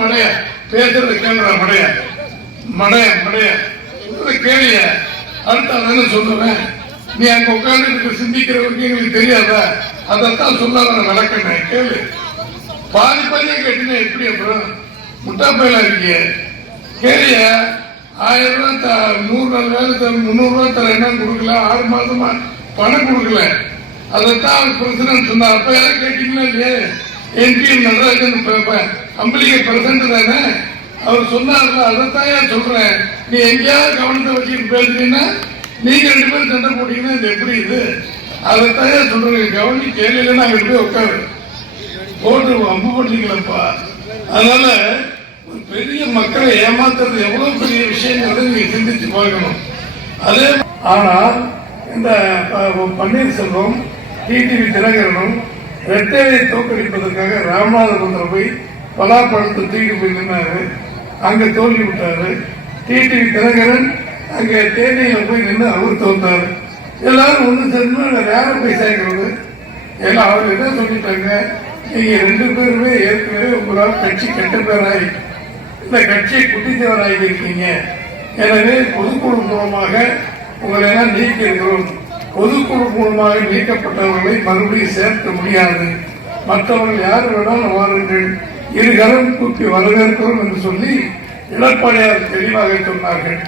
மடைய பேசுறது கேள்ற மடைய மடைய மடைய கேளிய அடுத்த சொல்லுவேன். நீ அங்க உட்கார்ந்து சிந்திக்கிறவருக்கு எங்களுக்கு தெரியாதா? அதைத்தான் சொல்ல வர விளக்கண்ணேன். கேளு. பாதி பாதியா கேட்டீங்கன்னா எப்படி? அப்புறம் முட்டா பயில இருக்கிய கேளிய 1000 ரூபாய் 100 நாள் வேலை 300 ரூபாய் தர என்ன கொடுக்கல, 6 மாசமா பணம் கொடுக்கல. அதைத்தான் பிரசிடன்ட் சொன்னார். அப்ப யாரும் கேட்டீங்களா இல்லையே? என்பிஎம் நடராஜன் அம்பளிகை பிரசிடண்ட் தானே, அவர் சொன்னார்ல. அதைத்தான் சொல்றேன். நீ எங்கேயாவது கவனத்தை வச்சுட்டு பேசுறீங்கன்னா நீங்க 2 பேரும் சண்டை போட்டீங்கன்னா இது எப்படி? இது அதைத்தான் சொல்றேன். கவனி கேள்வியில நாங்க போய் உட்காரு போட்டு அம்பு போட்டீங்களப்பா. அதனால பெரிய மக்களை ஏமாத்துறது எவ்வளவு பெரிய விஷயங்கிறத நீங்க சிந்திச்சு பார்க்கணும். அதே ஆனால் இந்த பன்னீர்செல்வம் டிடிவி தினகரனும் ரெட்டையை தோற்கடிப்பதற்காக ராமநாதபுரத்தில் போய் பலாப்பழத்தை தூக்கி போய் நின்னாரு. அங்க தோல்வி விட்டாரு. டிடிவி தினகரன் அங்க தேனியில போய் நின்று அவர் தோத்தாரு. எல்லாரும் ஒண்ணு சேர்ந்து வேற போய் சேர்க்கிறது. எல்லாம் அவர் என்ன சொல்லிட்டாங்க? நீங்க 2 பேருமே ஏற்கனவே உங்களால் கட்சி கெட்ட பேராய் இந்த கட்சியை குட்டித்தவராகி இருக்கீங்க. எனவே பொதுக்குழு மூலமாக உங்களை எல்லாம் நீக்கி இருக்கிறோம். பொதுக்குழு மூலமாக நீக்கப்பட்டவர்களை மறுபடியும் சேர்க்க முடியாது. மற்றவர்கள் யார் வேணாலும் வாருங்கள், இருகரம் கூப்பி வரவேற்கிறோம் என்று சொல்லி எடப்பாடியார் தெளிவாக சொன்னார்கள்.